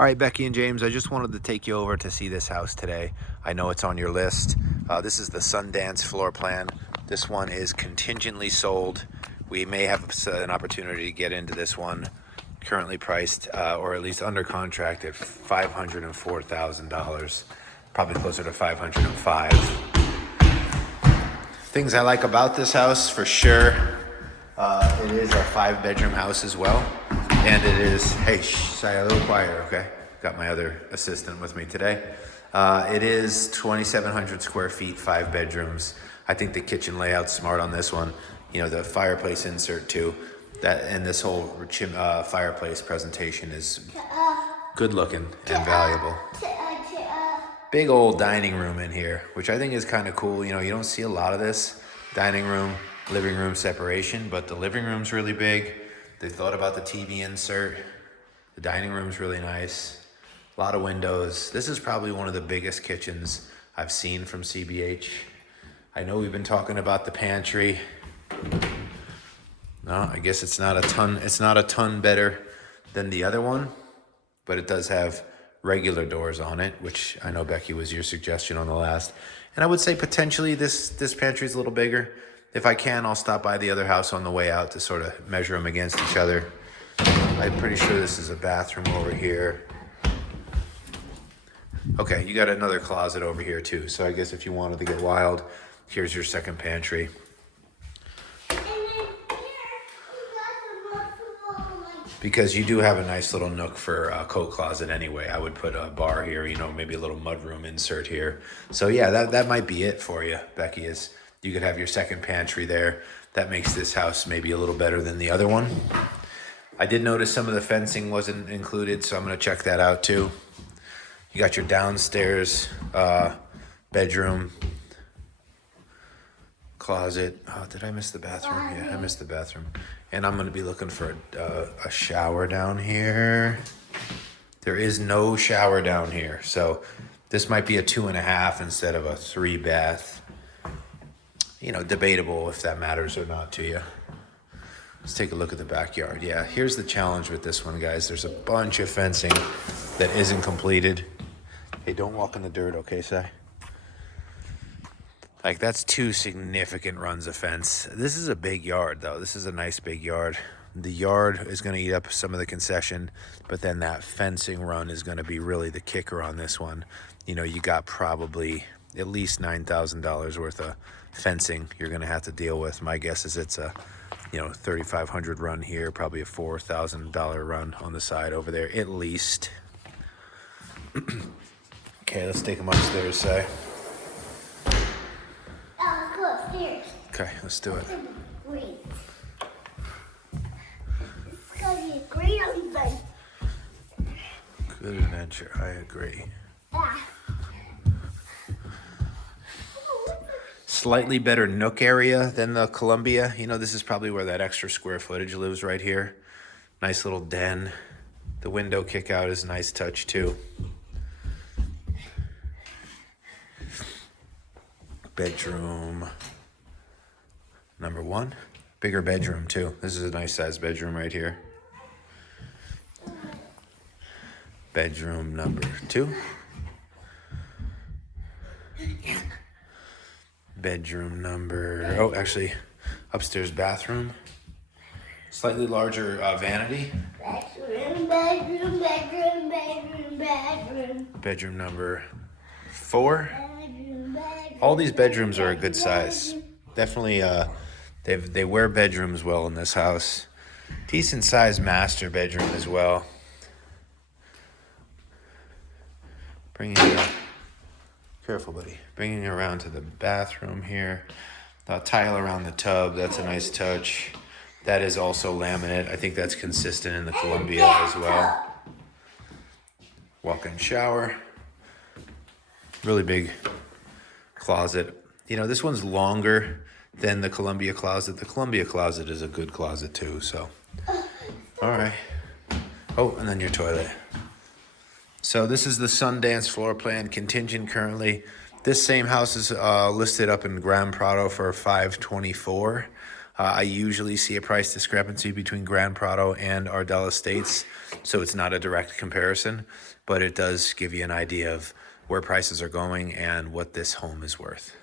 All right, Becky and James, I just wanted to take you over to see this house today. I know it's on your list. This is the Sundance floor plan. This one is contingently sold. We may have an opportunity to get into this one. Currently priced, or at least under contract at $504,000. Probably closer to 505. Things I like about this house, for sure. It is a 5-bedroom house as well. And it is, hey, say a little quieter, okay? Got my other assistant with me today. It is 2,700 square feet, 5 bedrooms. I think the kitchen layout's smart on this one. You know, the fireplace insert too. That and this whole fireplace presentation is good looking and valuable. Big old dining room in here, which I think is kind of cool. You know, you don't see a lot of this dining room, living room separation, but the living room's really big. They thought about the TV insert. The dining room's really nice. A lot of windows. This is probably one of the biggest kitchens I've seen from CBH. I know we've been talking about the pantry. No, I guess it's not a ton better than the other one, but it does have regular doors on it, which I know, Becky, was your suggestion on the last. And I would say potentially this pantry is a little bigger. If I can, I'll stop by the other house on the way out to sort of measure them against each other. I'm pretty sure this is a bathroom over here. Okay, you got another closet over here too. So I guess if you wanted to get wild, here's your second pantry. Because you do have a nice little nook for a coat closet anyway. I would put a bar here, you know, maybe a little mudroom insert here. So yeah, that might be it for you, Becky, is you could have your second pantry there. That makes this house maybe a little better than the other one. I did notice some of the fencing wasn't included, so I'm gonna check that out too. You got your downstairs bedroom, closet. Oh, did I miss the bathroom? Yeah, I missed the bathroom. And I'm gonna be looking for a shower down here. There is no shower down here. So this might be a 2.5 instead of a 3 bath. You know, debatable if that matters or not to you. Let's take a look at the backyard. Yeah, here's the challenge with this one, guys. There's a bunch of fencing that isn't completed. Hey, don't walk in the dirt, okay, Si? Like, that's 2 significant runs of fence. This is a big yard, though. This is a nice big yard. The yard is going to eat up some of the concession, but then that fencing run is going to be really the kicker on this one. You know, you got probably at least $9,000 worth of fencing you're going to have to deal with. My guess is it's a, you know, $3,500 run here, probably a $4,000 run on the side over there, at least. Okay, let's take them upstairs, Si. Okay, let's do it. It's gonna be a great adventure. Good adventure, I agree. Slightly better nook area than the Columbia. You know, this is probably where that extra square footage lives right here. Nice little den. The window kick out is a nice touch too. Bedroom number 1. Bigger bedroom too. This is a nice sized bedroom right here. Bedroom number 2. Bedroom number, oh, actually, upstairs bathroom. Slightly larger vanity. Bedroom number 4. All these bedrooms are a good size. Definitely, they wear bedrooms well in this house. Decent sized master bedroom as well. Bringing it, careful, buddy. Bringing it around to the bathroom here. Tile around the tub. That's a nice touch. That is also laminate. I think that's consistent in the Columbia as well. Walk-in shower. Really big closet. You know, this one's longer than the Columbia closet. The Columbia closet is a good closet too, so. All right. Oh, and then your toilet. So this is the Sundance floor plan, contingent currently. This same house is listed up in Grand Prado for $524. I usually see a price discrepancy between Grand Prado and Ardell Estates, so it's not a direct comparison, but it does give you an idea of where prices are going and what this home is worth.